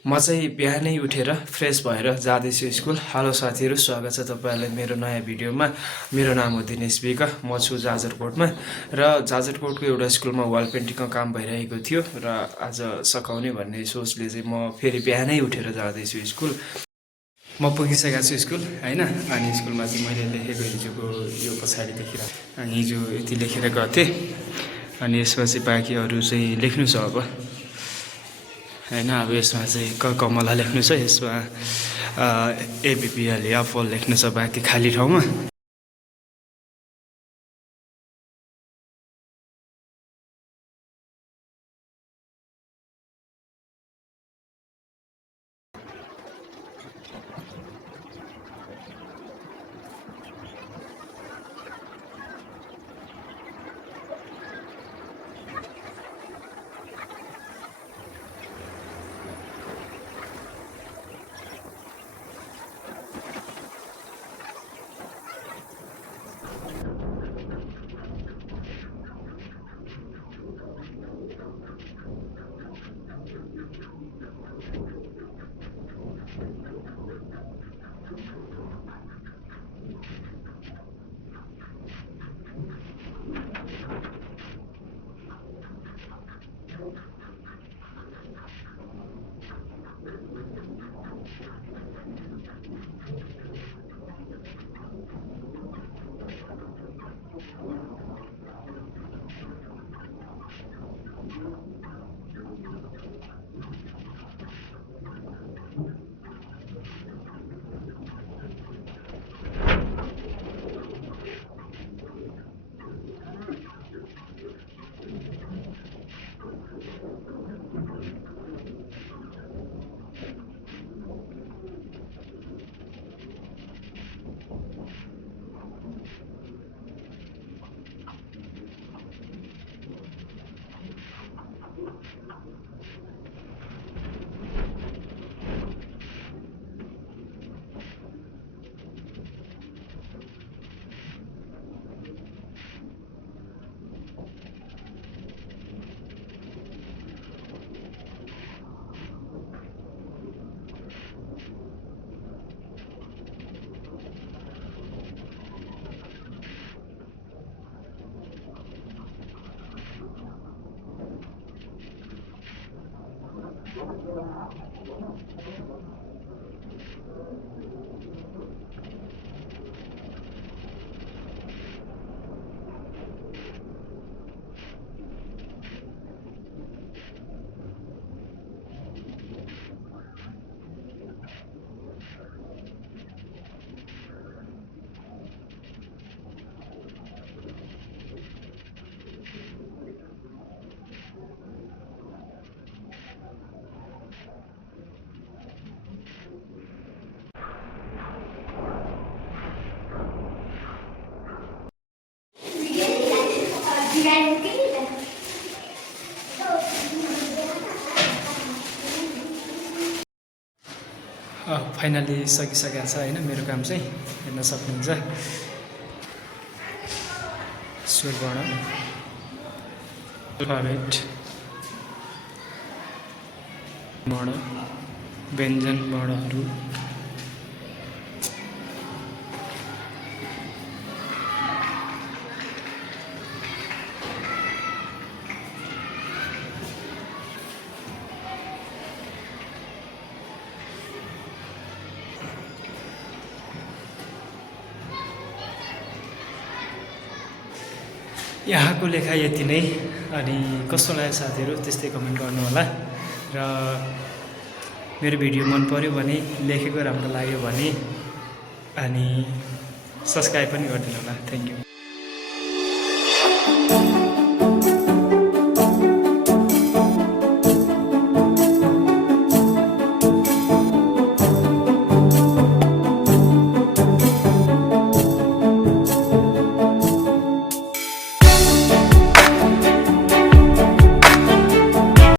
म चाहिँ बिहानै उठेर फ्रेस भएर जाँदैछु स्कुल। हेलो साथीहरू, स्वागत छ तपाईँहरूलाई मेरो नयाँ भिडियोमा। मेरो नाम हो दिनेश विक, म छु जाजरकोटमा र जाजरकोटको एउटा स्कुलमा वाल पेन्टिङको काम भइरहेको थियो र आज सघाउने भन्ने सोचले चाहिँ म फेरि बिहानै उठेर जाँदैछु स्कुल। म पुगिसकेको छु स्कुल होइन। अनि स्कुलमा चाहिँ मैले लेखेको हिजोको यो पछाडि लेखेर हिजो यति लेखेर गएको थिएँ। अनि यसमा चाहिँ बाँकी अरू चाहिँ लेख्नु छ अब होइन। अब यसमा चाहिँ कमला लेख्नु छ, यसमा एबिपिएल या फल लेख्नु छ बाँकी खाली ठाउँमा। फाइनली सकिसकेको छ होइन मेरो काम चाहिँ। हेर्न सक्नुहुन्छ स्वरवर्ण, अल्फाबेट, वर्ण, व्यञ्जन वर्णहरू, यहाँको लेखाइ यति नै। अनि कस्तो लाग्यो साथीहरू त्यस्तै कमेन्ट गर्नु होला। र मेरो भिडियो मन पर्यो भने, लेखेको राम्रो लाग्यो भने अनि सब्सक्राइब पनि गरिदिनु होला। Thank you.